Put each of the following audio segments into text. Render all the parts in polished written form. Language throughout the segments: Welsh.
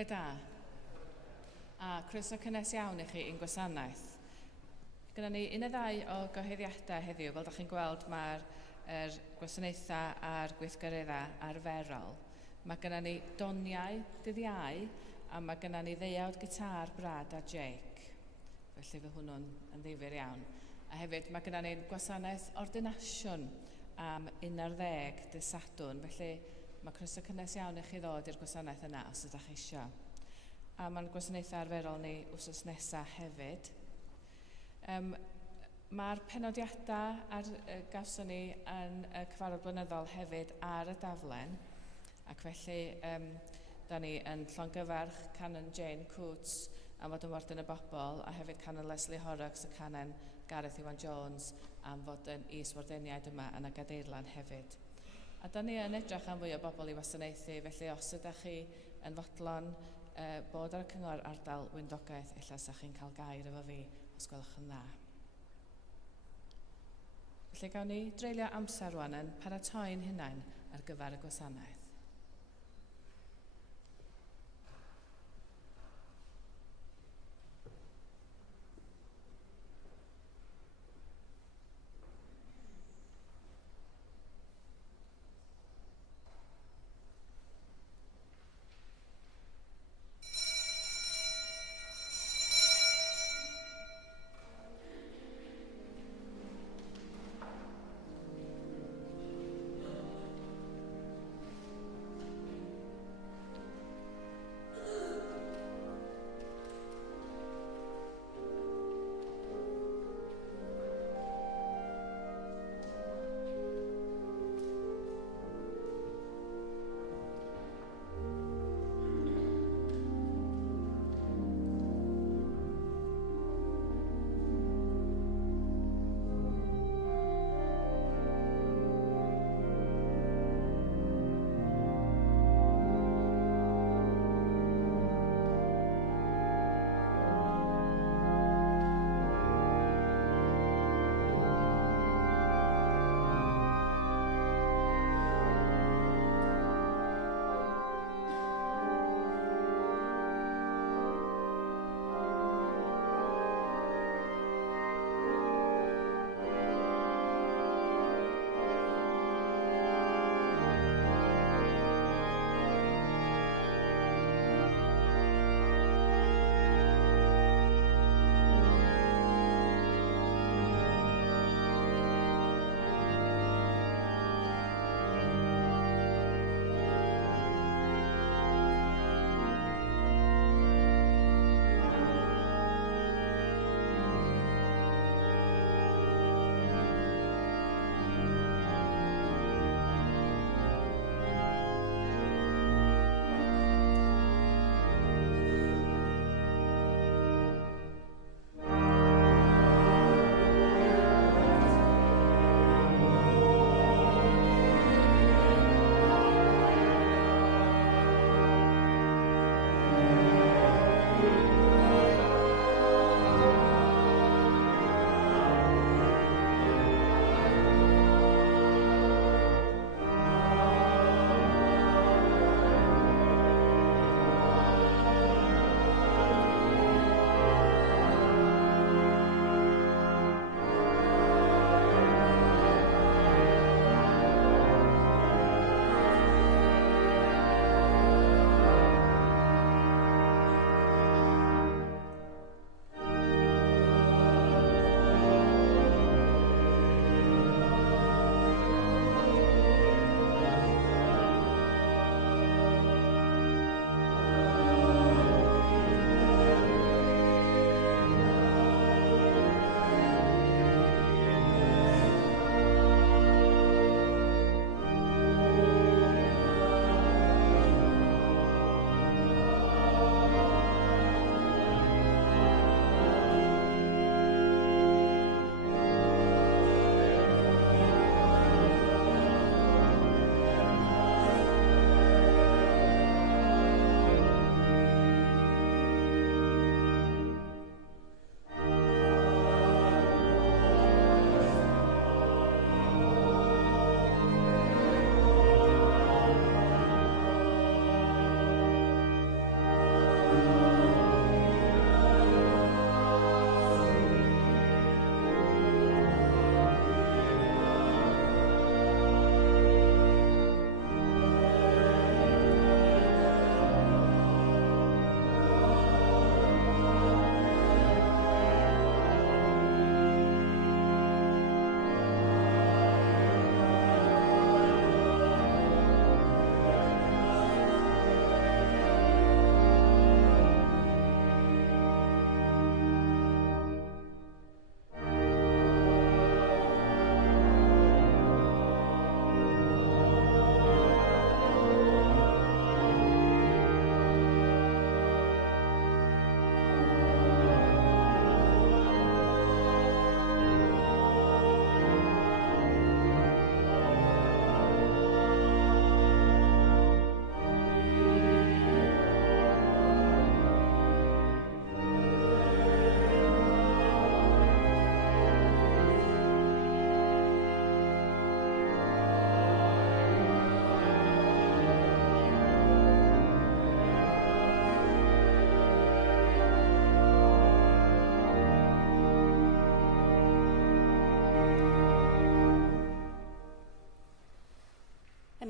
Bore da. A croeso cynnes iawn i chi i'n gwasanaeth. Gyda ni un neu ddau o gyhoeddiadau heddiw. Fel da chi'n gweld, mae'r gwasanaethau a'r gweithgareddau arferol. Mae gyda ni doniau dydd Iau, a mae gyda ni ddeuawd gitar Brad a Jake. Felly fe hwnnw'n yn ddifyr iawn. A hefyd mae gyda ni'n gwasanaeth ordinasiwn am 11 dydd Sadwrn. Felly mae croeso cynnes iawn i chi ddod i'r gwasanaeth yna os ydych chi eisiau. A mae'n gwasanaethau arferol ni wsos nesaf hefyd. Mae'r penodiadau gawson ni yn y cyfarfod blynyddol hefyd ar y daflen. Ac felly, da ni yn llongyfarch canon Jane Coots am fod yn Wardyn y Bobl, a hefyd canon Leslie Horrocks a canon Gareth Iwan Jones am fod yn is-wardeniaid yma yn y Gadeirlan hefyd. A da ni yn edrych am fwy o bobl i wasanaethu, felly os ydych chi yn fodlon bod ar y cyngor ardal Wynfogaeth, ella sa chi'n cael gair efo fi os gwelwch yn dda. Felly gawn ni dreulio amser rwan yn paratoi'n hunain ar gyfer y gwasanaeth.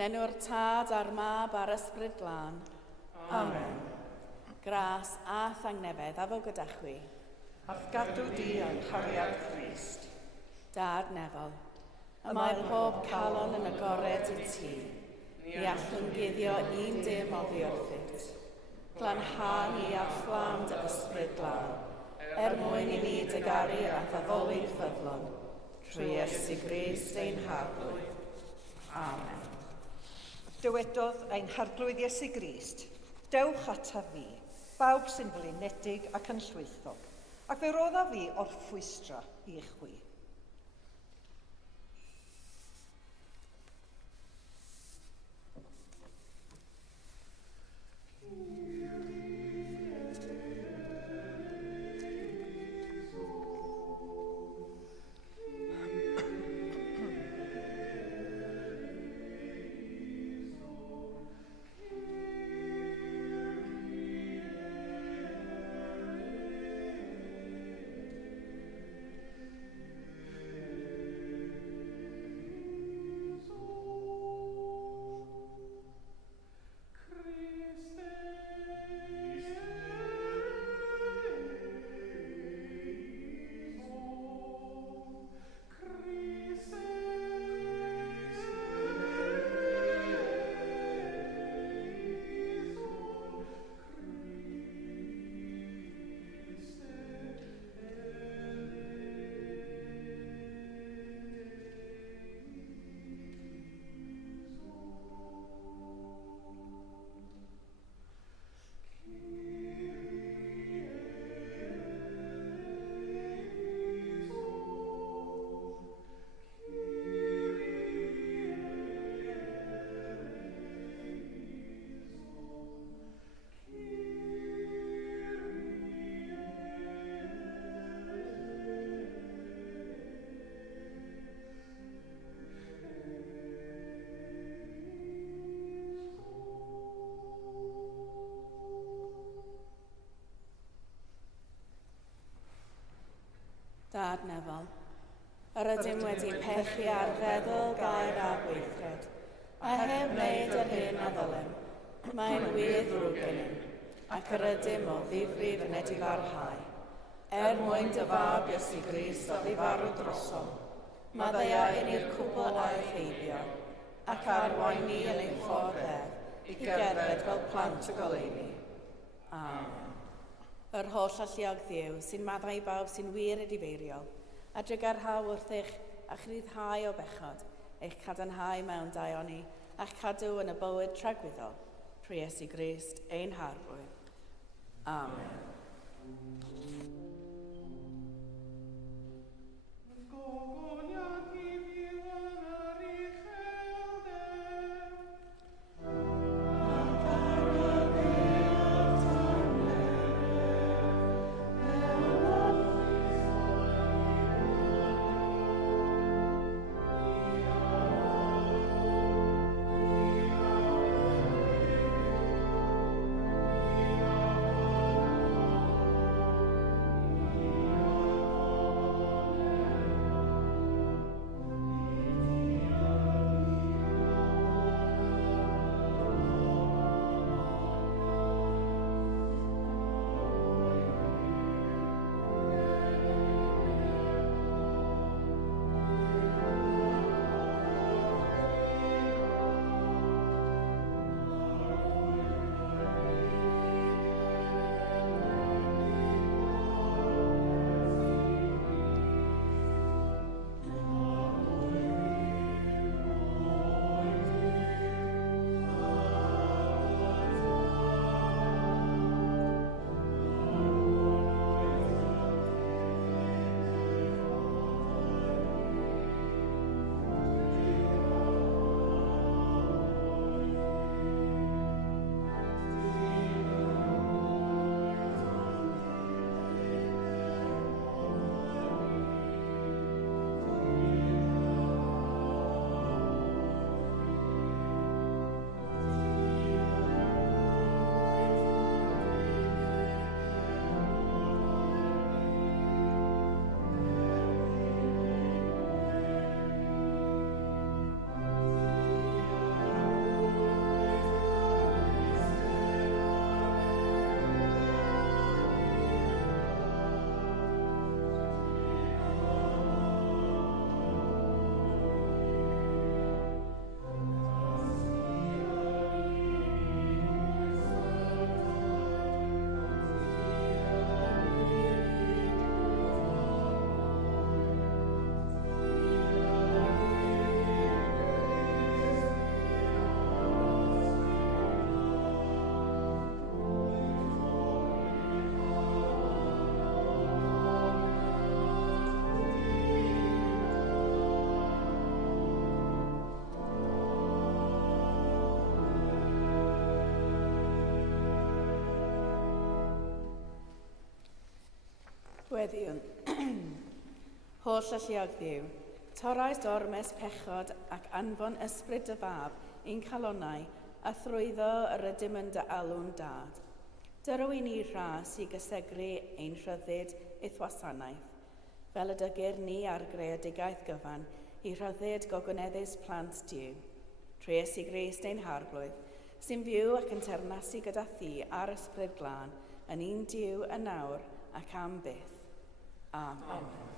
Yn enw'r Tad a'r Mab a'r Ysbryd Glân. Amen. Gras a thangnefedd a fo gyda chwi. A'ch gadw di a'n hariad Christ. Dad Nefel, y mae pob calon yn agored i ti. Ni allwn guddio un dim oddi wrthyt. Glanhau ni a fflam dy Ysbryd Glân, mwyn i ni dygaru a ddaddoli'n ffyddlon, trwy Iesu Grist ein harglwydd. Amen. Dywedodd ein harglwydd Iesu Grist, dewch ata fi, bawb sy'n flinedig ac yn llwythog, ac fe rodda fi orffwystra i chwi. Dad Nefel, yr ydym wedi pechu ar feddwl, gair a gweithred, a heb wneud yr hyn a ddylem, mae'n wir ddrwg gennym, ac yr ydym o ddifrif yn edifarhau. Mwyn dy fab Iesu Grist oedd i farw drosom, maddea yn i'r cwbl a'i theibio, ac arwain ni yn ein ffordd i gerdded fel plant y goleuni. Amen. Yr holl alluog Dduw sy'n maddau bawb sy'n wir edifeiriol, a drygarhaw wrth eich a chryddhau o bechod, eich cadarnhau mewn daioni, a'ch cadw yn y bywyd tragwyddol, trwy Iesu Grist ein harglwydd. Amen. Nodweddion. Holl alluog ddiw, torrais dormes pechod ac anfon ysbryd dy fab ein calonnau a thrwyddo yr ydym yn dy alw'n dad. Dyrw i ni rhas i gysegru ein rhyddid eithwasanaeth, fel y dygyr ni ar greadigaeth gyfan i rhyddid gogoneddus plant diw. Tries i Grist ein harglwydd, sy'n fyw ac yn ternasu gyda thi ar ysbryd glân, yn un diw yn nawr ac am byth. Amen.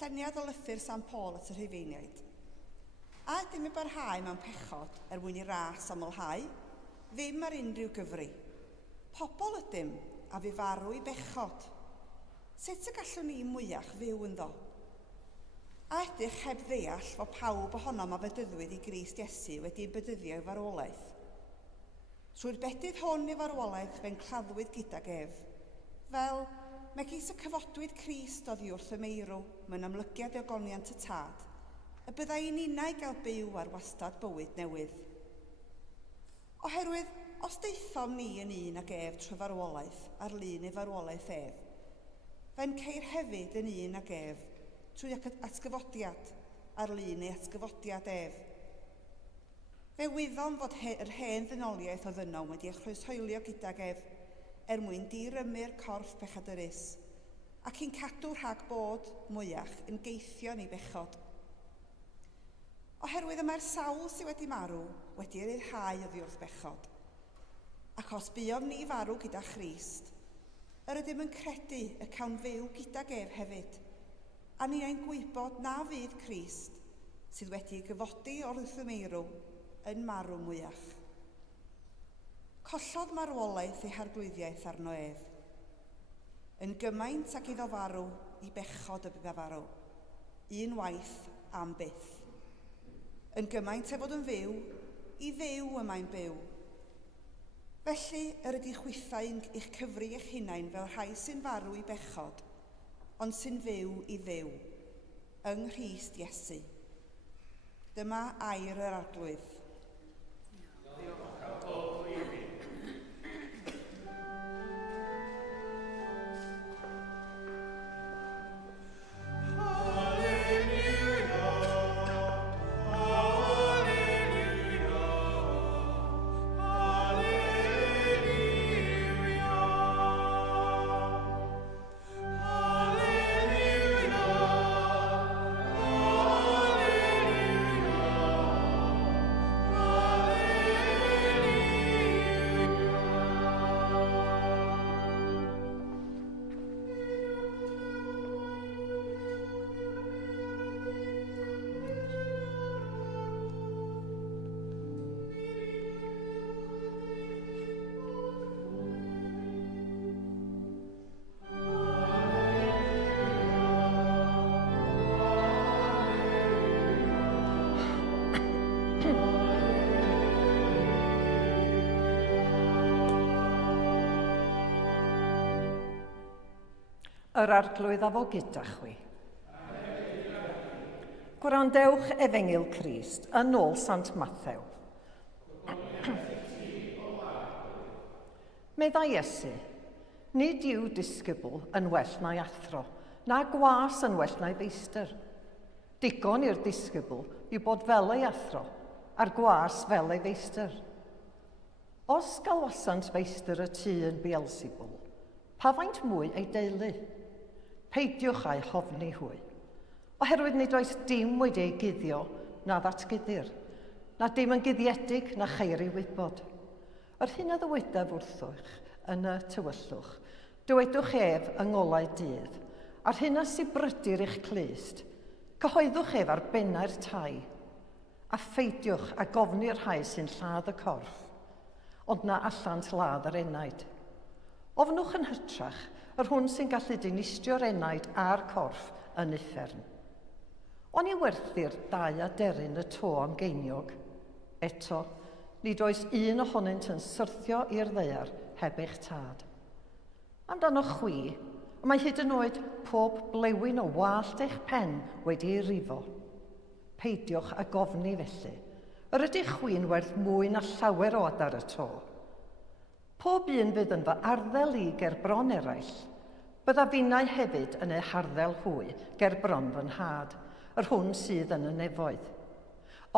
Darlleniad o lythyr San Paul at y Rhufeiniaid. A ydym yn barhau mewn pechod mwyn i ras amlhau, ddim ar unrhyw gyfri. Pobol ydym a fi farw i bechod. Sut y gallwn ni mwyach fyw ynddo? A ydych heb ddeall fod pawb ohonom a fedyddwyd i Grist Iesu wedi bedyddio i farwolaeth. Trwy'r bedydd hwn i farwolaeth fe'n claddwyd gydag ef, fel mae gys y cyfodwyd Crist oddi wrth y meirw mewn amlygiad o goniant y tad, y byddai yn unau gael byw ar wastad bywyd newydd. Oherwydd, os daethom ni yn un ag ef trwy farwolaeth ar lun ei farwolaeth ef, fe'n ceir hefyd yn un ag ef trwy atgyfodiad ar lun ei atgyfodiad ef. Fe wyddom fod yr hen ddynoliaeth o ddynol wedi ei chroeshoelio gydag ef mwyn dirymmu'r corff pechadurus ac yn cadw rhag bod mwyach yn geithio ni bechod. Oherwydd y mae'r sawl sydd wedi marw wedi ryddhau oddi wrth bechod, ac os buom ni farw gyda Christ, yr ydym yn credu y cawn fyw gydag ef hefyd, a ni ein gwybod na fydd Christ sydd wedi gyfodi o'r wrth y meirw yn marw mwyach. Collodd marwolaeth ei harglwyddiaeth arno ef, yn gymaint ac iddo farw i bechod y bydd farw, un waith am byth. Yn gymaint e fod yn fyw, i fyw y mae'n byw. Felly, yr ydy chwythau i'ch cyfri eich hunain fel rhai sy'n farw i bechod, ond sy'n fyw i dduw, yng Nghrist Iesu. Dyma air yr arglwydd. Yr arglwydd a fo gyda chwi. Gwrandewch Efengil Crist yn ôl Sant Mathew. Medda Iesu, nid yw disgybl yn well na'i athro, na gwas yn well na'i feistr. Digon i'r disgybl yw bod fel ei athro, a'r gwas fel ei feistr. Os galwasant feistr y tŷ yn Beelzebul, pa faint mwy ei deulu? Peidiwch a'i hofni hwy. Oherwydd nid oes dim wedi ei guddio na ddatguddir, na dim yn guddiedig na cheir ei wybod. Yr hyn a ddywedaf wrthwch yn y tywyllwch, dywedwch ef yng ngolau dydd, a'r hyn a sibrydir i'ch clust, cyhoeddwch ef ar bennau'r tai, a pheidiwch a gofni'r rhai sy'n lladd y corff, ond na allant ladd yr enaid. Ofnwch yn hytrach yr hwn sy'n gallu dinistio'r enaid a'r corff yn uffern. O'n i werthu'r dau aderyn y to am geiniog. Eto, nid oes un ohonynt yn syrthio i'r ddaear heb eich tad. Amdano chwi, mae hyd yn oed pob blewyn o wallt eich pen wedi ei rifo. Peidiwch a gofni felly, yr ydych chwi'n werth mwy na llawer o adar y to. Pob un fydd yn fy arddel i ger bron eraill, bydda finnau hefyd yn ei harddel hwy ger bron fy nhad, yr hwn sydd yn y nefoedd.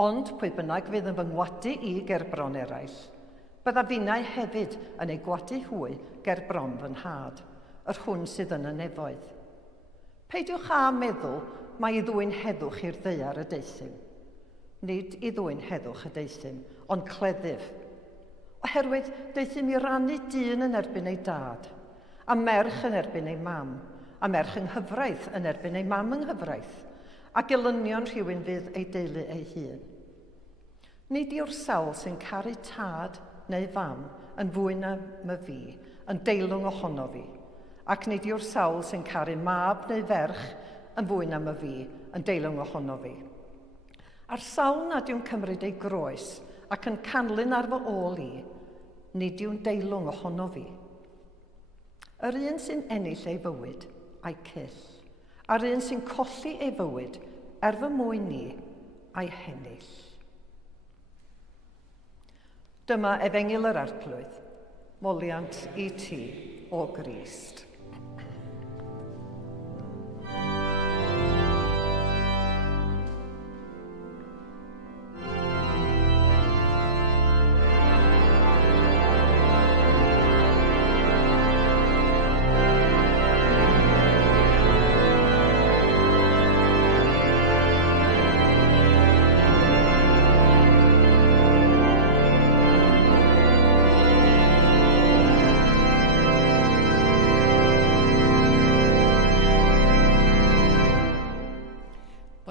Ond pwy bynnag fydd yn fy ngwadu i ger bron eraill, bydda finnau hefyd yn ei gwadu hwy ger bron fy nhad, yr hwn sydd yn y nefoedd. Peidiwch a meddwl mae i ddwyn heddwch i'r ddaear y deithim. Nid i ddwyn heddwch y deithim, ond cleddyf. Oherwydd deithim i rannu dyn yn erbyn ei dad, a merch yn erbyn ei mam, a merch yng nghyfraith yn erbyn ei mam yng nghyfraith, a gelynion rhywun fydd ei deulu ei hun. Nid yw'r sawl sy'n caru tad neu fam yn fwy na my fi, yn deilwng ohono fi, ac nid yw'r sawl sy'n caru mab neu ferch yn fwy na my fi, yn deilwng ohono fi. A'r sawl nad yw'n cymryd ei groes ac yn canlyn ar fy ôl i, nid yw'n deilwng ohono fi. Yr un sy'n ennill ei fywyd a'i cyll, a'r un sy'n colli ei fywyd fy mwyn ni a'i hennill. Dyma efengil yr arglwydd, moliant i ti o Grist.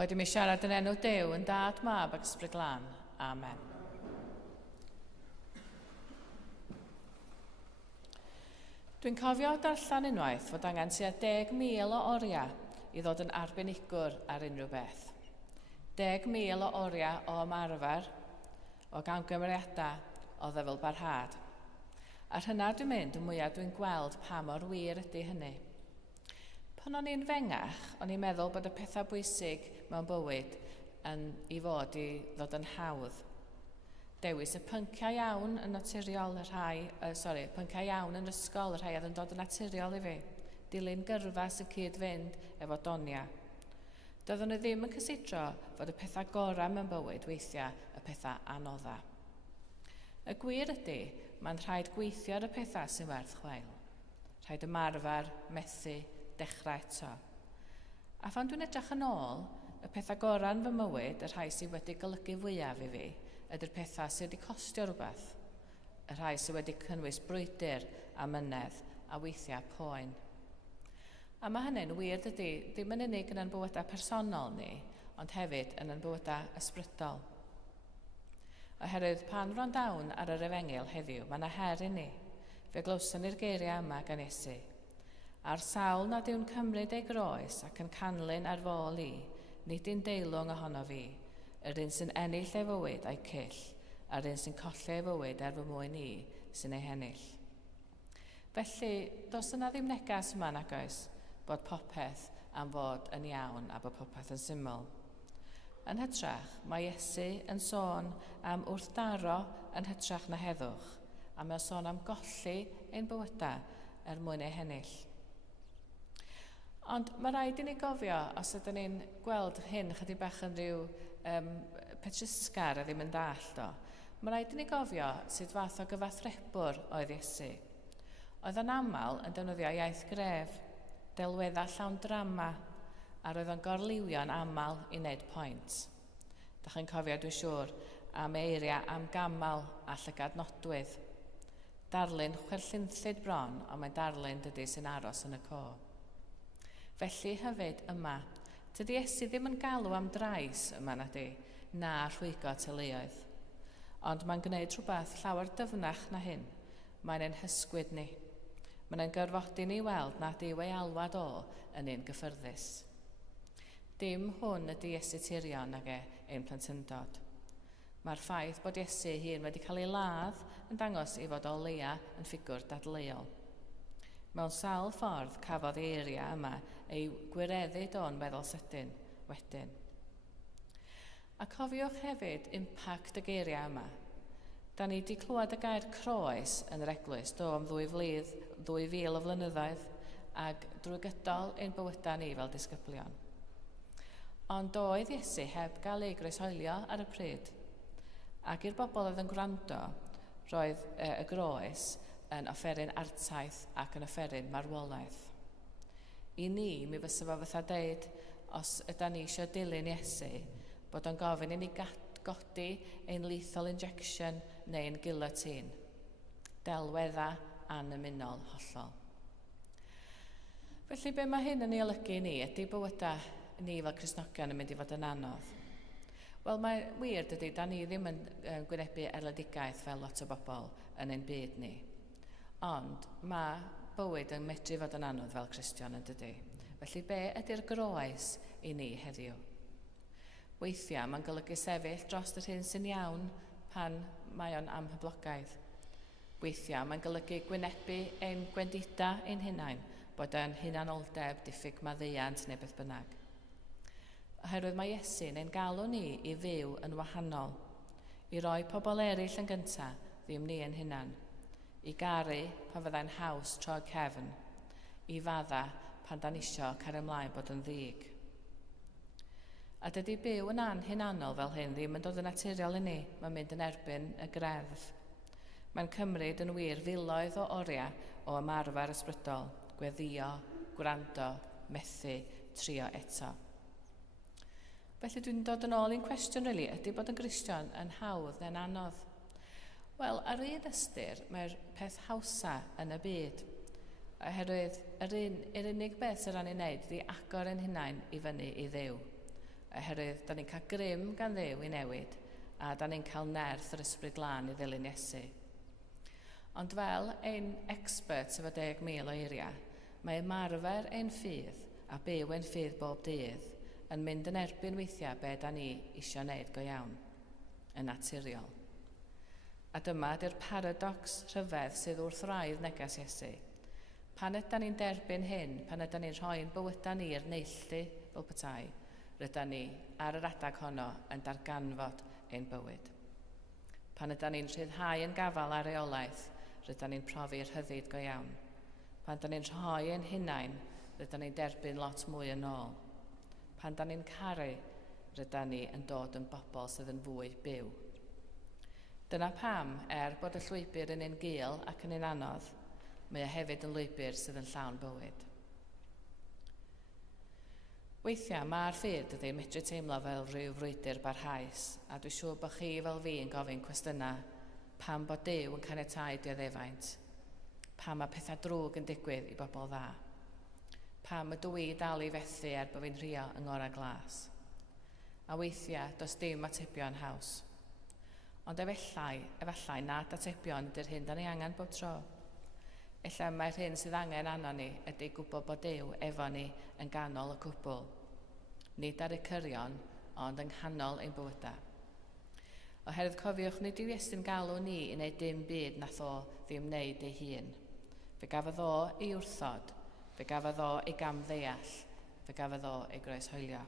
Boed i mi siarad yn enw Duw yn dad, mab ac ysbryd glân. Amen. Dwi'n cofio darllen unwaith fod angen tua 10,000 o oriau i ddod yn arbenigwr ar unrhyw beth. 10,000 o oriau o ymarfer, o gamgymeriadau, o ddefel barhad. Ar hynna dwi'n mynd y mwyaf dwi'n gweld pa mor wir ydy hynny. Pan o'n i'n fengach, o'n i'n meddwl bod y pethau bwysig mewn bywyd i fod i ddod yn hawdd. Dewis y pynciau iawn yn naturiol pynciau iawn yn ysgol, y rhai oedd yn dod yn naturiol i fi. Dilyn gyrfa sy'n cyd-fynd efo donia. Doeddwn i ddim yn cysidro fod y pethau gorau mewn bywyd weithiau y pethau anodda. Y gwir ydy, mae'n rhaid gweithio ar y pethau sy'n werth chweil. Rhaid ymarfer, methu, dechrau eto. A phan dwi'n edrych yn ôl, y pethau gorau yn fy mywyd, y rhai sydd wedi golygu fwyaf i fi, ydy'r pethau sydd wedi costio rhywbeth. Y rhai sydd wedi cynnwys brwydr a mynedd a weithiau poen. A mae hynny'n wir dydy, ddim yn unig yn ein bywydau personol ni, ond hefyd yn ein bywydau ysbrydol. Oherwydd pan wrandawn ar yr efengil heddiw, mae yna her i ni. Fe glywson ni'r geiriau yma gan Iesu. Ar sawl nad yw'n cymryd ei groes ac yn canlyn ar fôl i, nid un deilwng ohono fi, yr un sy'n ennill ei fywyd a'i cyll, a'r un sy'n colli ei fywyd fy mwyn i sy'n ei hennill. Felly, does yna ddim negas yma nag oes bod popeth am fod yn iawn a bod popeth yn syml. Yn hytrach, mae Iesu yn sôn am wrthdaro yn hytrach na heddwch, a mae'n sôn am golli ein bywydau mwyn ei hennill. Ond mae rhaid i ni gofio, os ydym ni'n gweld hyn chydig bach yn rhyw petrysgar a ddim yn dallt o, mae rhaid i ni gofio sut fath o gyfathrebwr oedd Iesu. Oedd yn aml yn defnyddio iaith gref, delweddau llawn drama, a roedd yn gorliwio'n aml i wneud pwynt. Da chi'n cofio, dwi'n siŵr, am eiriau am gamal a llygad nodwydd. Darlun chwerllynllyd bron, ond mae darlun dydy sy'n aros yn y co. Felly hefyd yma, dydy Iesu ddim yn galw am drais yma na di, na rhwygo teuluoedd. Ond mae'n gwneud rhywbeth llawer dyfnach na hyn. Mae'n ein hysgwyd ni. Mae'n ein gyrfodi ni weld nad yw ei alwad o yn un gyffyrddus. Dim hwn ydy Iesu tirion nag ein plentyndod. Mae'r ffaith bod Iesu hun wedi cael ei ladd yn dangos i fod o leia yn ffigwr dadleuol. Mewn sawl ffordd cafodd ei eiriau yma ei gwireddu do'n meddwl sydyn wedyn. A cofiwch hefyd impact y geiriau yma. Da ni wedi clywed y gair croes yn yr eglwys do am 2000 o flynyddoedd ac drwy gydol ein bywydau ni fel disgyblion. Ond doedd Iesu heb gael ei groeshoelio ar y pryd. Ac i'r bobl oedd yn gwrando, roedd y groes yn offeryn artaith ac yn offeryn marwolaeth. I ni, mi fysa fo fatha deud, os yda ni eisiau dilyn Iesu, bod o'n gofyn i ni godi ein lethal injection neu'n guillotine. Delweddau anymunol hollol. Felly be mae hyn yn ei olygu ni ydy bywydau ni fel Cristnogion yn mynd i fod yn anodd. Wel, mae wir dydy, da ni ddim yn gwynebu eledigaeth fel lot o bobl yn ein byd ni. Ond mae bywyd yn medru fod yn anodd fel Cristion yn dydy. Felly be ydy'r groes i ni heddiw? Weithiau mae'n golygu sefyll dros yr hyn sy'n iawn pan mae o'n amhyblogaeth. Weithiau mae'n golygu gwynebu ein gwendida ein hunain, bod e'n hunanoldeb diffyg maddeuant neu beth bynnag. Oherwydd mae Iesu'n ein galw ni i fyw yn wahanol, i roi pobl eraill yn gyntaf, ddim ni yn hunan, i garu pan fyddai'n haws tro cefn, i fadda pan dan isio cer ymlaen bod yn ddig. A dydy byw yn anhunanol fel hyn ddim yn dod yn naturiol i ni, mae'n mynd yn erbyn y greddf. Mae'n cymryd yn wir filoedd o oriau o ymarfer ysbrydol, gweddio, gwrando, methu, trio eto. Felly dwi'n dod yn ôl i'n cwestiwn rili, ydy bod yn Gristion yn hawdd neu'n anodd? Wel, ar un ystyr, mae'r peth hawsa yn y byd. Oherwydd, yr unig beth sy'n rhan i wneud ydy agor ein hunain i fyny i Dduw. Oherwydd, da ni'n cael grym gan Dduw i newid, a da ni'n cael nerth yr ysbryd glân i ddilyn Iesu. Ond fel ein expert efo 10,000 o eiriau, mae ymarfer ein ffydd a byw ein ffydd bob dydd yn mynd yn erbyn weithiau be da ni isio wneud go iawn, yn naturiol. A dyma ydy'r paradox rhyfedd sydd wrth raidd neges Iesu. Pan ydyn ni'n derbyn hyn, pan ydyn ni'n rhoi'n bywydau ni i'r neilltu fel petai, rydyn ni ar yr adag honno yn darganfod ein bywyd. Pan ydyn ni'n rhyddhau yn gafal ar reolaeth, rydyn ni'n profi rhyddid go iawn. Pan ydyn ni'n rhoi ein hunain, rydyn ni'n derbyn lot mwy yn ôl. Pan ydyn ni'n caru, rydyn ni yn dod yn bobl sydd yn fwy byw. Dyna pam, bod y llwybr yn un gul ac yn un anodd, mae e hefyd yn lwybr sydd yn llawn bywyd. Weithiau mae'r ffydd ydy medru teimlo fel rhyw frwydr barhaus, a dwi'n siŵr bod chi fel fi yn gofyn cwestiynau pam bod Duw yn caniatáu dioddefaint, pam mae pethau drwg yn digwydd i bobl dda, pam ydw i dal i fethu bod fi'n rhio yng ngorau glas. A weithiau, does dim atebion haws. Ond efallai nad atebion ydy'r hyn da ni angen bob tro. Ella mae'r hyn sydd angen arno ni ydy gwybod bod Duw efo ni yn ganol y cwbl. Nid ar y cyrion, ond yng nghanol ein bywydau. Oherwydd cofiwch, nid yw Iesu'n galw ni i wneud dim byd nath o ddim wneud ei hun. Fe gafodd o ei wrthod, fe gafodd o ei gamddeall, fe gafodd o ei groeshoelio.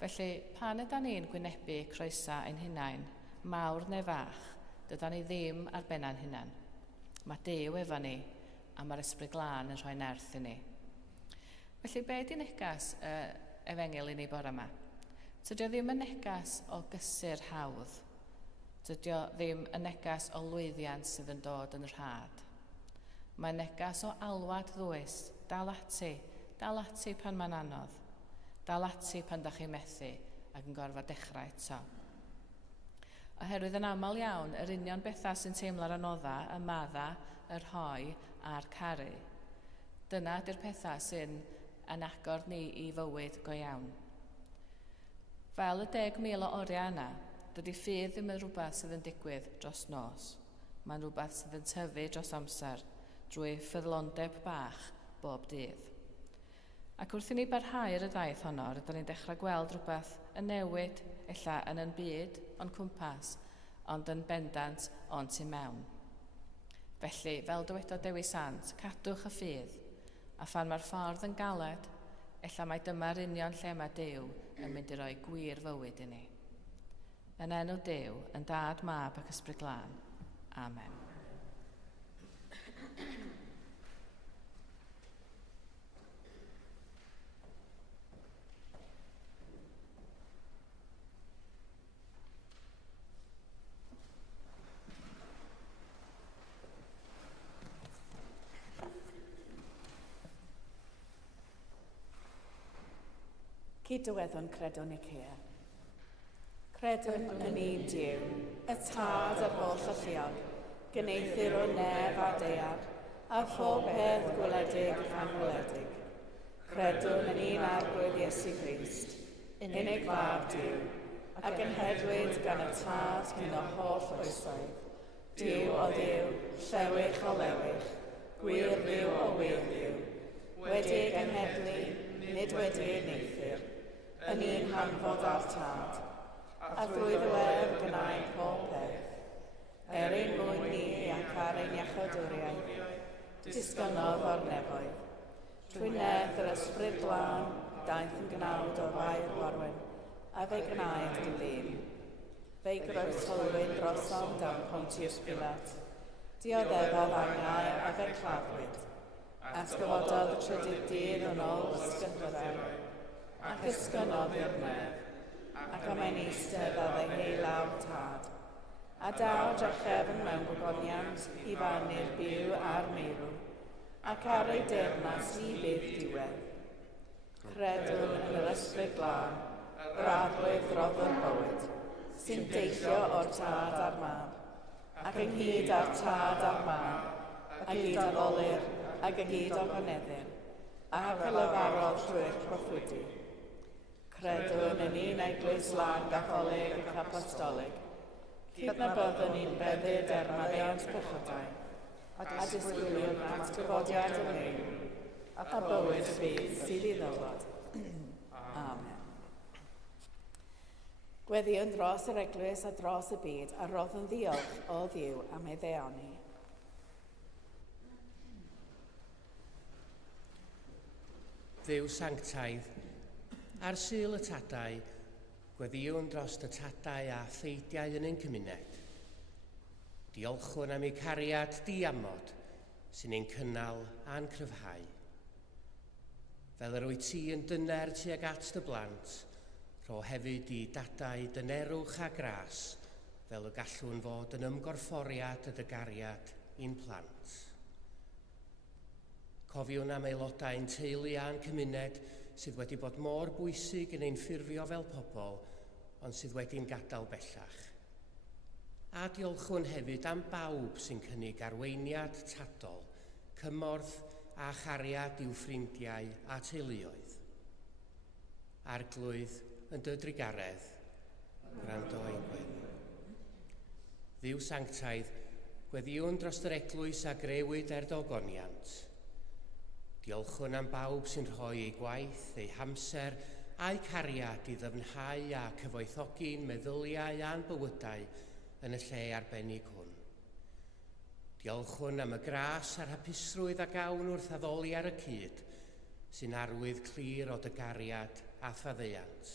Felly, pan ydyn ni'n gwynebu croesa ein hunain, mawr neu fach, dydan ni ddim ar benna'n hunan. Mae Duw efo ni, a mae'r ysbryd glân yn rhoi nerth i ni. Felly, be di negas efengil i ni bore yma? Tydio ddim yn negas o gysur hawdd. Tydio ddim yn negas o lwyddiant sydd yn dod yn rhad. Mae'n negas o alwad ddwys, dal ati pan mae'n anodd, dal ati pan da chi methu ac yn gorfod dechrau eto. Oherwydd yn aml iawn, yr union bethau sy'n teimlo'r anodda, y madda, yr hoi a'r caru. Dyna ydy'r pethau sy'n yn agor ni i fywyd go iawn. Fel y 10,000 o oriau yna, dydy ffydd ddim yn rhywbeth sydd yn digwydd dros nos. Mae'n rhywbeth sydd yn tyfu dros amser, drwy ffyddlondeb bach bob dydd. Ac wrth i ni barhau'r y daith honno, rydyn ni'n dechrau gweld rhywbeth yn newid, ella yn yn byd, ond cwmpas, ond yn bendant ond tu mewn. Felly, fel dywedodd Dewi Sant, cadwch y ffydd, a phan mae'r ffordd yn galed, ella mai dyma'r union lle mae Duw yn mynd i roi gwir fywyd i ni. Yn enw Duw, yn Dad, Mab ac Ysbryd Glân. Amen. Cydweddon credwn i Cia. Credwn yn un Duw, y Tad a'r holl alluog, gyneithir o nef a deiar, a phob peth gwledig ac anweledig. Credwn yn un arglwydd Iesu Grist, unig fab Duw, ac yn hedwyd gan y Tad hyn o holl oesoedd. Duw o Dduw, llewych o lewych, gwir ddiw o wir ddiw, wedi genhedlu, nid wedi neithir, yn un hanfod â'r Tad, a drwy ddiwedd gynnau pob peth, ein mwyn ni ac ar ein iachawdwriaeth, disgynodd o'r nefoedd. Trwy neth yr ysbryd glân, daeth yn gnawd o fair warwen, a fe gwnaed yn ddim. Fe groesholwyd drosom dan Pontius Pilat. Dioddefodd angau a fe claddwyd. Atgyfododd y trydydd dydd yn ôl ysgyfrydau, ac ysgynodd i'r nef, ac am ein eistedd a fe heilaw tad. A daw drachefn mewn gwgoniant i fannu'r byw a'r meirw, ac ar ei deyrnas i byth diwedd. Credwn yn yr ysbryd glân, yr arwydd roddwr bywyd, sy'n deillio o'r tad a'r mab, ac ynghyd â'r tad a'r mab, a gyd addolur, ac ynghyd o'r honeddir, ac ylyfarol trwy'r proffwydi. Credwn yn un eglwys lan gatholig ac apostolig, cydnabyddwn ni'n beddyr dermariant pechodau, a disgwyliwn at gyfodiad y mewn, a bywyd y bydd sydd i ddylod. Amen. Gweddiwn dros yr eglwys a dros y byd, a roddwn ddiolch o Dduw am ei ddeoni. Dduw sanctaidd, ar Sul y Tadau, gweddiwn dros y tadau a pheidiau yn ein cymuned. Diolchwn am ei cariad diamod sy'n ein cynnal a'n cryfhau. Fel yr wyt ti yn dyner tuag at dy blant, rho hefyd i dadau dynerwch a gras, fel y gallwn fod yn ymgorfforiad y dygariad i'n plant. Cofiwn am aelodau'n teulu a'n cymuned sydd wedi bod mor bwysig yn ein ffurfio fel pobl, ond sydd wedi'n gadael bellach. A diolchwn hefyd am bawb sy'n cynnig arweiniad tadol, cymorth a chariad i'w ffrindiau a teuluoedd. Arglwydd yn dy drigaredd, gwrando i'n gweddi. Dduw sanctaidd, gweddiwn dros yr eglwys a grewyd dogoniant. Diolchwn am bawb sy'n rhoi ei gwaith, ei hamser a'i cariad i ddyfnhau a cyfoethogi'n meddyliau a'n bywydau yn y lle arbennig hwn. Diolchwn am y gras a'r hapusrwydd a gawn wrth addoli ar y cyd, sy'n arwydd clir o dygariad a thaddeuant.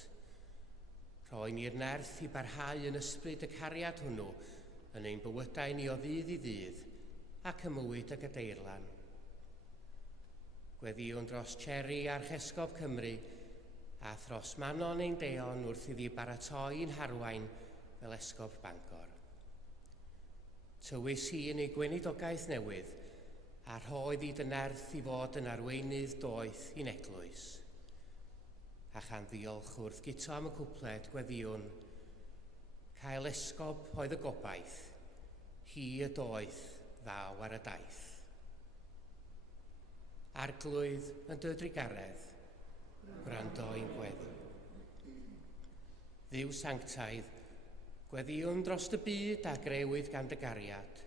Rhoi ni'r nerth i barhau yn ysbryd y cariad hwnnw yn ein bywydau ni o ddydd i ddydd ac ymwyd y gadeirlan. Gweddiwn dros Cherry a'r Chesgob Cymru a thros Manon ein deon wrth iddi baratoi'n harwain fel Esgob Bangor. Tywys hi yn ei gweinidogaeth newydd a rhoedd i dy nerth i fod yn arweinydd doeth i'n eglwys. A chan ddiolch wrth gito am y cwpled gweddiwn, cael esgob oedd y gobaith, hi y doeth ddaw ar y daith. Arglwydd yn dy drigaredd, gwrando i'n gweddi. Dduw sanctaidd, gweddiwn dros y byd a grewyd gan dy gariad.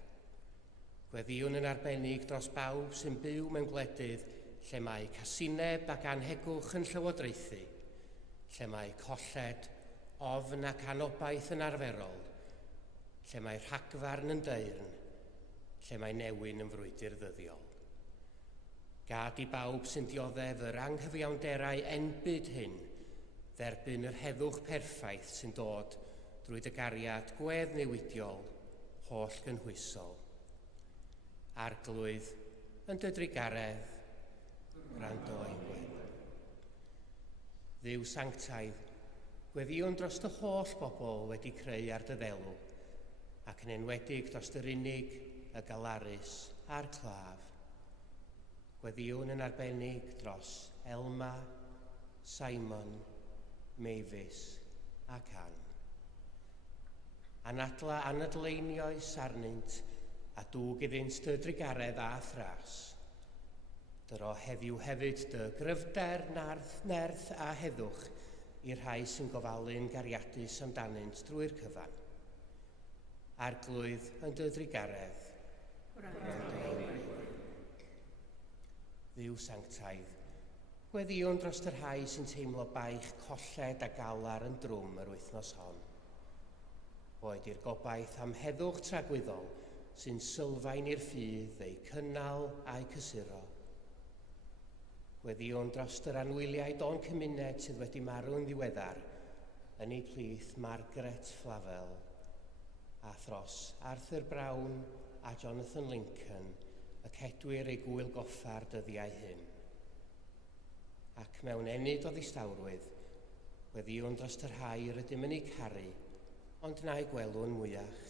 Gweddiwn yn arbennig dros bawb sy'n byw mewn gwledydd lle mae casineb ac anhegwch yn llywodraethu, lle mae colled, ofn ac anobaith yn arferol, lle mae rhagfarn yn deyrn, lle mae newyn yn frwydr ddyddiol. Gad i bawb sy'n dioddef yr anghyfiawnderau enbyd hyn, dderbyn yr heddwch perffaith sy'n dod drwy dy gariad gwedd newidiol, holl gynhwysol. Arglwydd yn dy drigaredd, gwrando i'n gweddi. Dduw sanctaidd, gweddiwn dros dy holl bobl wedi creu ar dy ddelw, ac yn enwedig dros yr unig, y galarus a'r claf. Gweddiwn yn arbennig dros Elma, Simon, Mavis ac Ann. Anadleunioes arnynt a dŵg iddynt dy drigaredd a thras. Dyro heddiw hefyd dy gryfder, nerth a heddwch i'r rhai sy'n gofalu'n gariadus amdanynt drwy'r cyfan. Arglwydd yn dy drigaredd. Dduw sanctaidd, gweddiwn dros yr rhai sy'n teimlo baich colled a galar yn drwm yr wythnos hon. Boed i'r gobaith am heddwch tragwyddol sy'n sylfaen i'r ffydd ei cynnal a'i cysuro. Gweddïwn dros yr anwyliau o'n cymuned sydd wedi marw'n ddiweddar yn ei plith Margaret Flavel, a thros Arthur Brown a Jonathan Lincoln, y cedwyr ei gwyl goffa'r dyddiau hyn. Ac mewn enid o ddistawrwydd, gweddïwn dros yr rhai rydym yn ei caru, ond na'i gwelwn mwyach.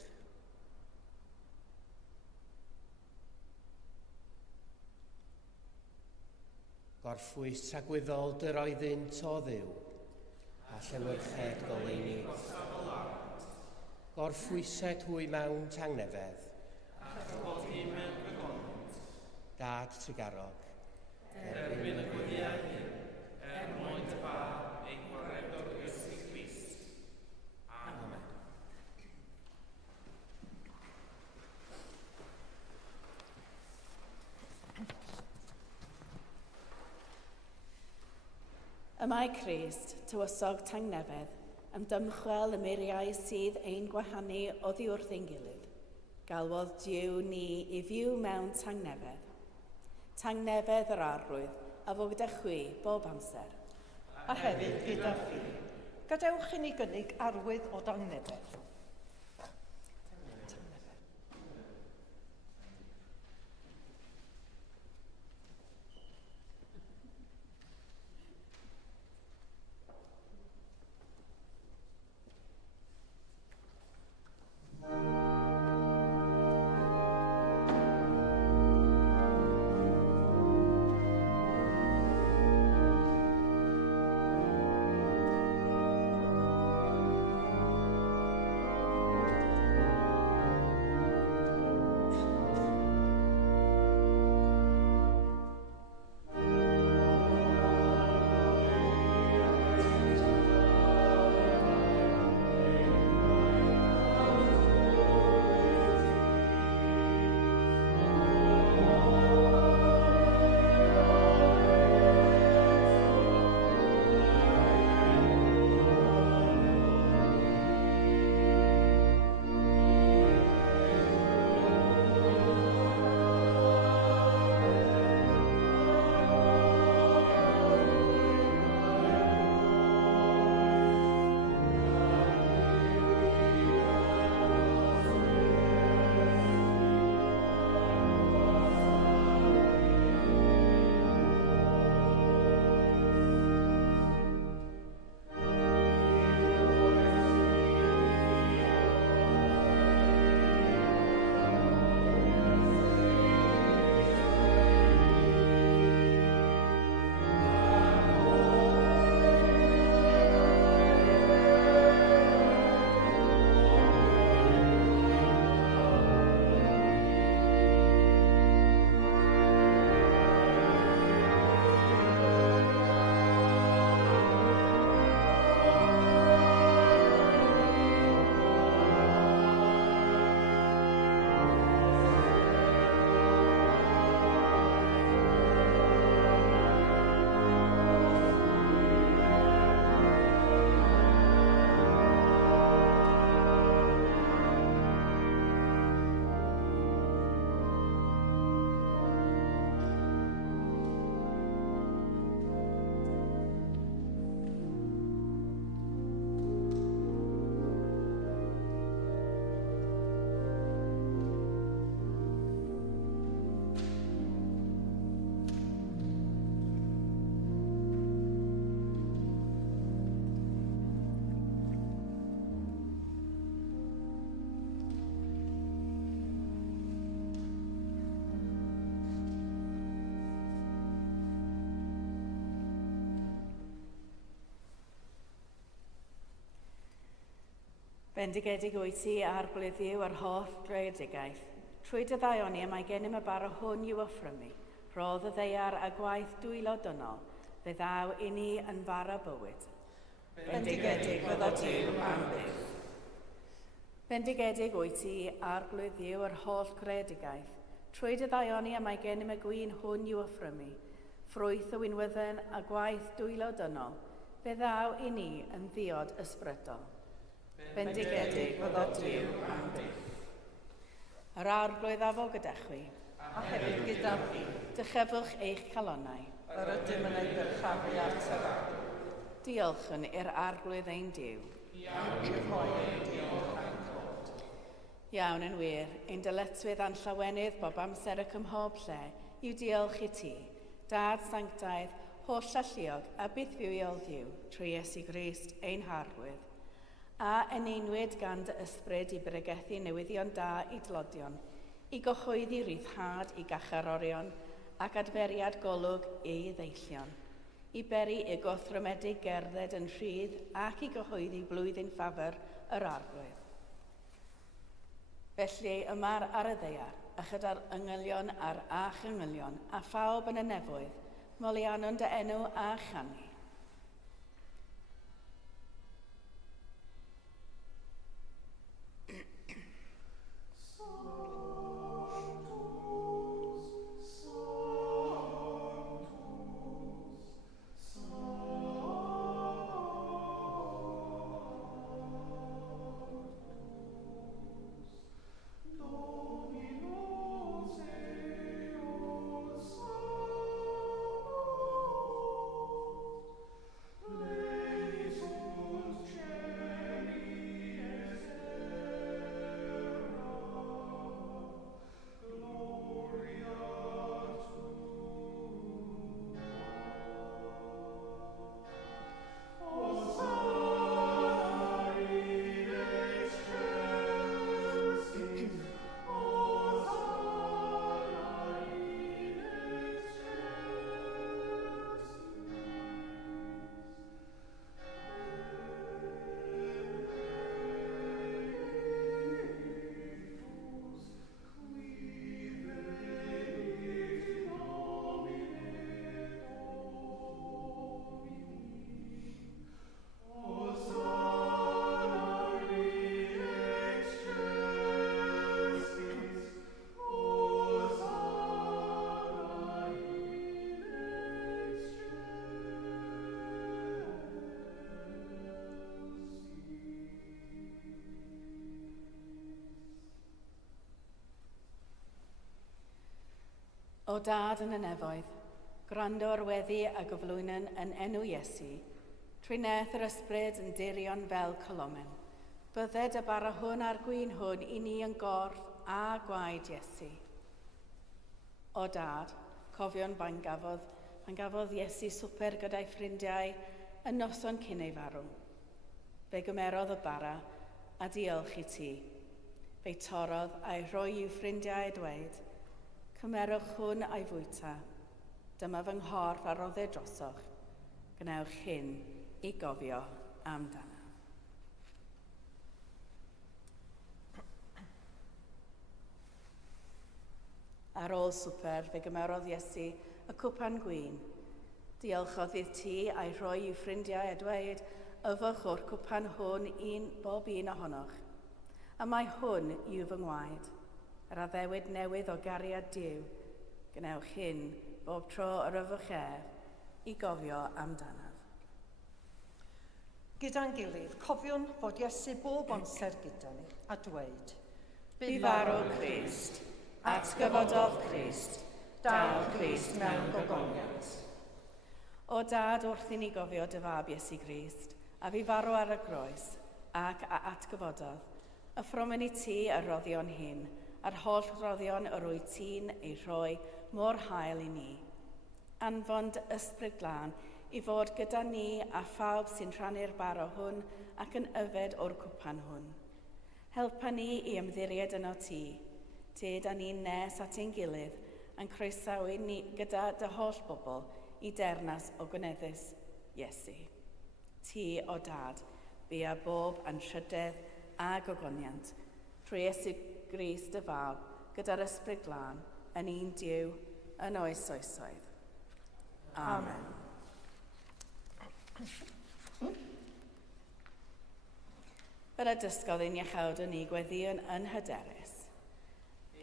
Gorffwys tragwyddol dy roeddynt o dduw, a llewyrched goleini. Gorffwysed hwy mewn tangnefedd. Dad Tregarog. Erbyn y gwyddiau hyn, mwyn dy fab ein gwaredwr Iesu Grist. Amen. Y mae Crist, tywysog tangnefedd, am dymchwel y muriau sydd ein gwahanu oddi wrth ein gilydd. Galwodd Duw ni i fyw mewn tangnefedd. Tangnefedd yr arwydd, a fo gyda chwi bob amser. A hefyd gyda fi. Gadewch i ni gynnig arwydd o tangnefedd. Bendigedig wyt ti ar blyddiw ar holl greadigaeth. Trwy dy ddaioni mae gennym y bar o hwn i'w offrymu. Roedd y ddeiar a gwaith dwylo dynol, fe ddaw i ni yn fara bywyd. Bendigedig fydda Duw am byth. Bendigedig wyt ti ar blyddiw ar holl greadigaeth. Trwy dy ddaioni mae gennym y gwyn hwn i'w offrymu. Ffrwyth y winwydden a gwaith dwylo dynol, fe ddaw i ni yn ddiod ysbrydol. Bendigedig fydda Duw am byth. Yr arglwydd afo gyda chwi. A hefyd gyda fi, Dychefwch eich calonnau. yr ydym yn ei gyrchafu at yr arglwydd. Diolchwn i'r arglwydd ein Duw. Iawn yn wir, ein dyletswydd a'n llawenydd bob amser ac ym mhob lle yw diolch i ti, Dad Sanctaidd, holl alluog a bydd fwyol Dduw, trwy Iesu Grist ein harglwydd, a eneinwyd gan dy ysbryd i bregethu newyddion da i dlodion, i gyhoeddi ryddhad i gacharorion ac adferiad golwg ei ddeillion, i beri i gwrthrymedu gerdded yn rhydd ac i gyhoeddi blwyddyn ffafr yr arglwydd. Felly yma'r ar y ddeiar, a chyda'r ynghylion a'r a chynghylion, a phawb yn y nefoedd, molianon dy enw a chanu. O Dad yn y nefoedd, gwrando'r weddi a gyflwynon yn enw Iesu, trwy neth yr ysbryd yn dirion fel colomen. Bydded y bara hwn a'r gwyn hwn i ni yn gorff a gwaed Iesu. O Dad, cofio'n pan gafodd Iesu swper gyda'i ffrindiau yn noson cyn ei farw. Fe gymerodd y bara a diolch i ti. Fe torodd a'i rhoi i'w ffrindiau dweud, cymerwch hwn a'i fwyta. Dyma fy nghorff a roddau drosoch. Gwnewch hyn i gofio amdano. Ar ôl swper, fe gymerodd Iesu y cwpan gwyn. Diolchodd i'r ti a'i rhoi i'w ffrindiau a dweud, yfwch o'r cwpan hwn bob un ohonoch. A mae hwn yw fy ngwaed. Yr addewid newydd o gariad Duw, gwnewch hyn bob tro yr yfwch i gofio amdanaf. Gyda'n gilydd, cofiwn fod Iesu bob amser gyda ni a dweud, Bu farw Crist, atgyfododd Crist, dal Crist mewn gogoniant. O Dad, wrth i ni gofio dy fab Iesu Grist, a fu farw ar y groes, ac a atgyfododd, y ffromyn i ti y roddion hyn, a'r holl roddion yr wyt ti'n ei rhoi mor hael i ni. Anfon dy ysbryd glân i fod gyda ni a phawb sy'n rhannu'r baro hwn ac yn yfed o'r cwpan hwn. Helpa ni i ymddiried yno ti, te da ni'n nes at ein gilydd yn croesawu ni gyda dy holl bobl i dernas o gwyneddus Iesu. Ti o Dad, bu a bob anrhydedd a gogoniant, trwy Iesu Grist y fab, gyda'r ysbryd glân, yn un Duw, yn oes oesoedd. Amen. Yr adysgodd ein iachawd yn ni gweddion yn hyderus.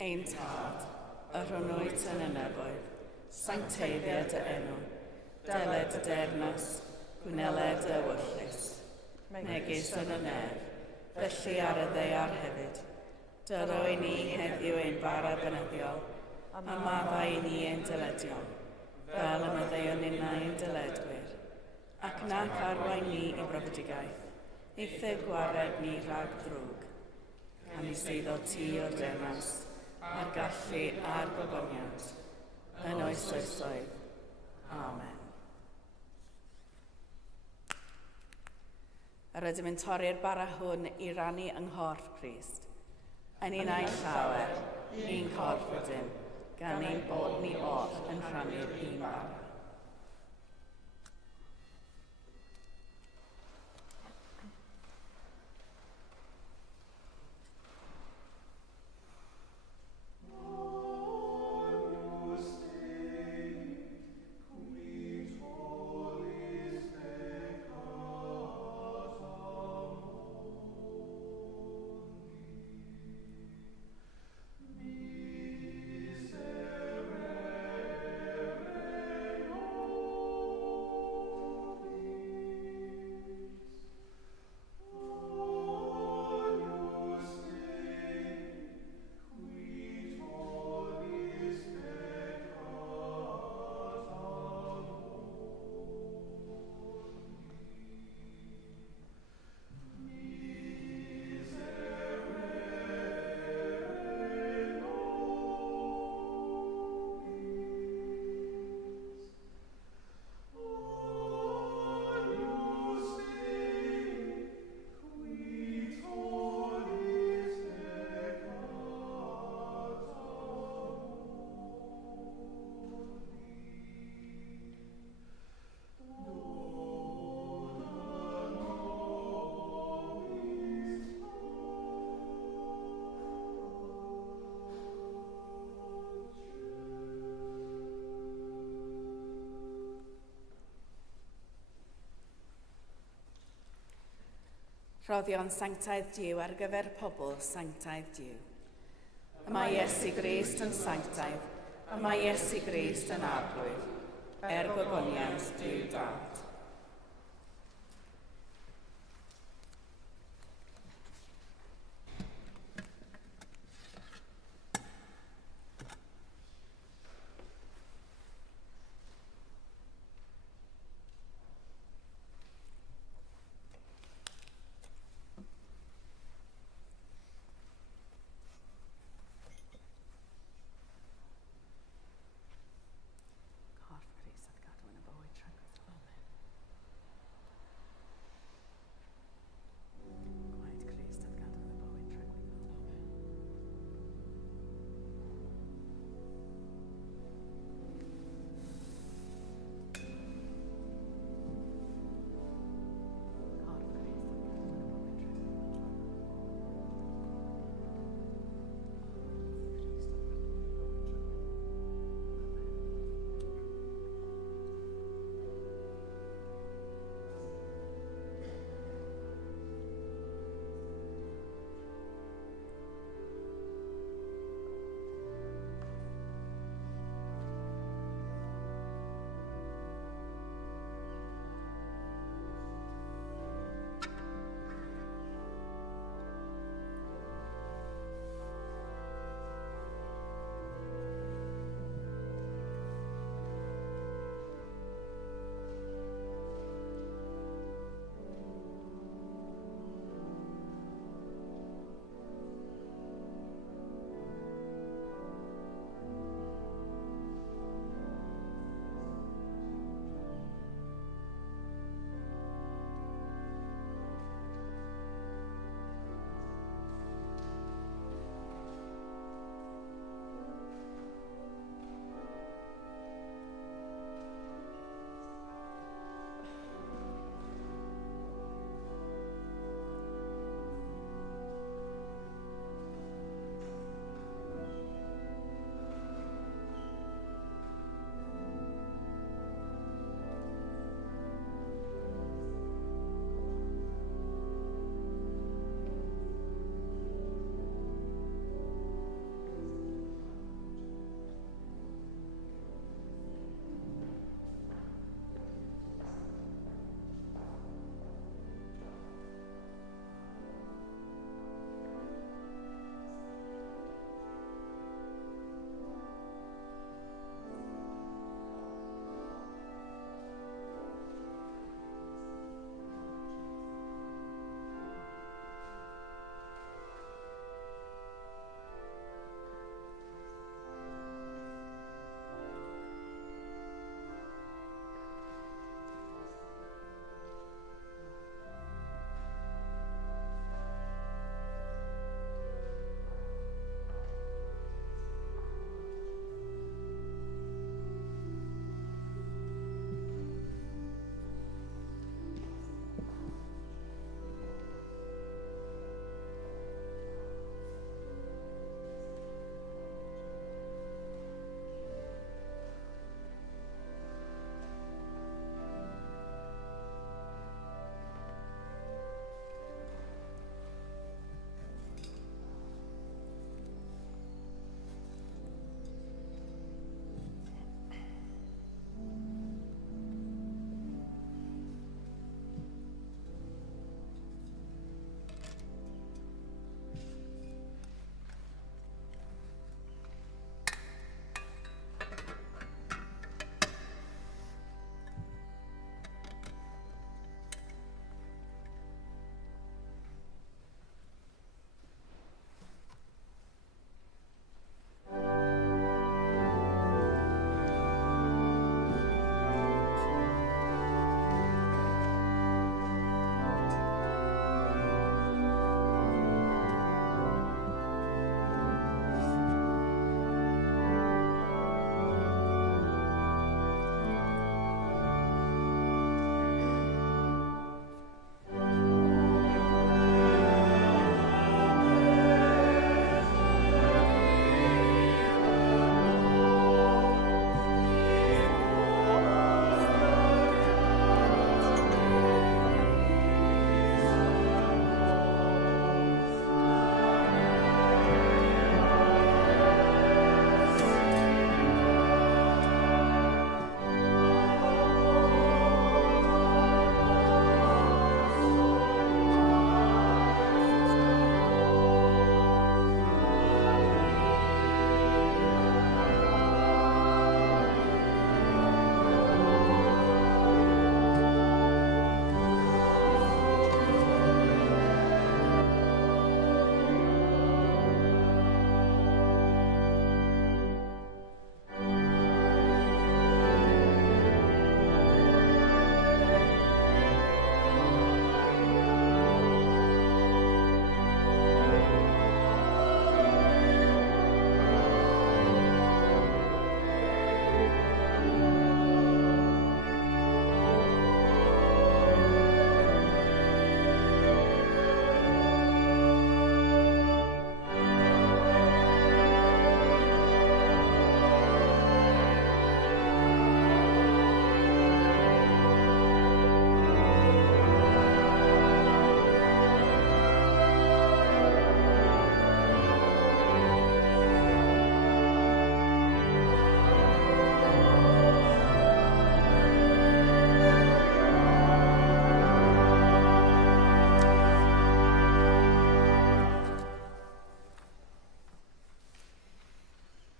Ein Tad, y rhwnnwyd yn y nefoedd, sancteiddiad y enw, deled y dernas, gwneled y wyllus, megis yn y nef, felly ar y ddeiar hefyd. Dyro i ni heddiw ein bara benyddiol, a maddau i ni ein dyledion, fel y maddeuon ninnau ein dyledwyr, ac nac arwain ni i brofedigaeth, eithaf gwared ni rhag drwg, gan i seiddo ti o'r denas, a'r gallu a'r gogoniant, yn oes oesoedd. Amen. Yr ydym yn torri'r bara hwn i rannu yng nghorff Crist. Yn un ein llawer, un corff ydym, gan ein bod ni oll yn rhannu'r un bara. Rhoddion sanctaidd Diw ar gyfer pobl sanctaidd Diw. Y mae Iesu Grist yn sanctaidd, y mae Iesu Grist yn arglwydd, gogoniant Diw dad.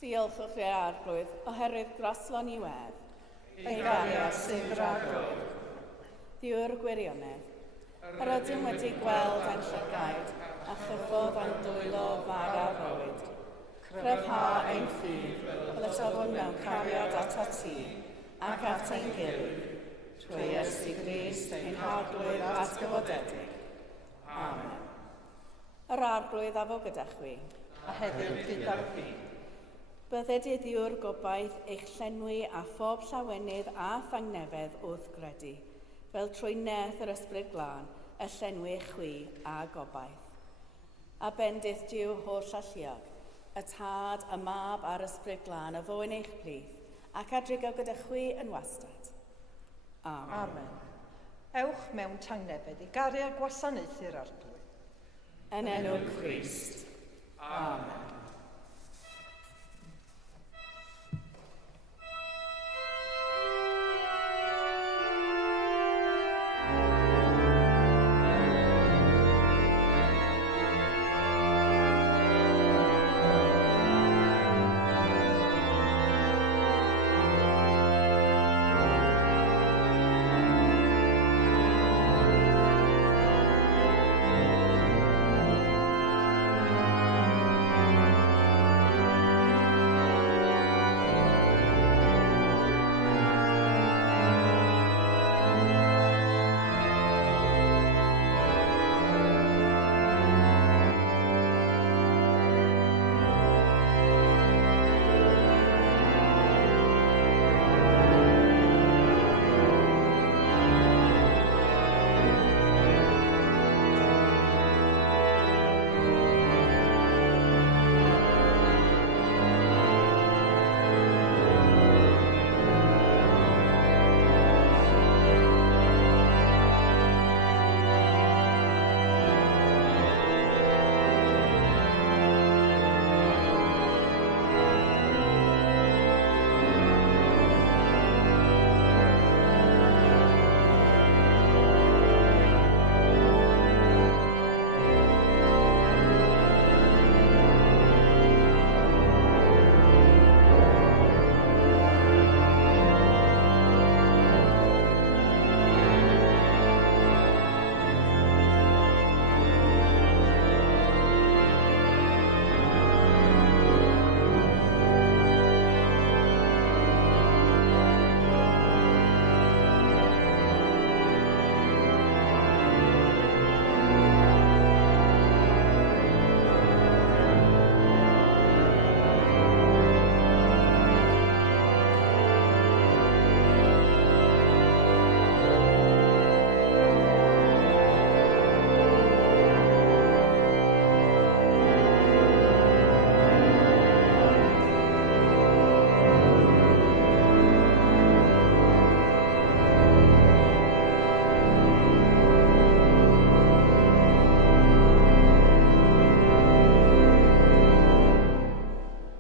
Diolchwch i'r arglwydd oherwydd graslon i wedd. Ei gariad sy'n arglwydd. Diw'r gwirionedd. Yr ydym wedi gweld ein llygaid a chyffodd ein dwylo far a rywyd. Cryfha ein ffydd, fel y tafwn mewn cariad at a ti, ac at ein gilydd, trwy Iesu Grist ein arglwydd at gyfodedig. Amen. Yr arglwydd a fo gyda chwi. A heddiw gyda chi. Bydded iddiw'r gobaith eich llenwi a phob llawenydd a thangnefedd wrth gredu, fel trwy neth yr ysbryd glân, y llenwi chwi a gobaith. A bendith diw holl alluog, y tad, y mab a'r ysbryd glân, y fo yn eich plith, ac adrigo gyda chwi yn wastad. Amen. Amen. Ewch mewn tangnefedd i gario gwasanaethu'r arglwydd. Yn enw Crist. Amen.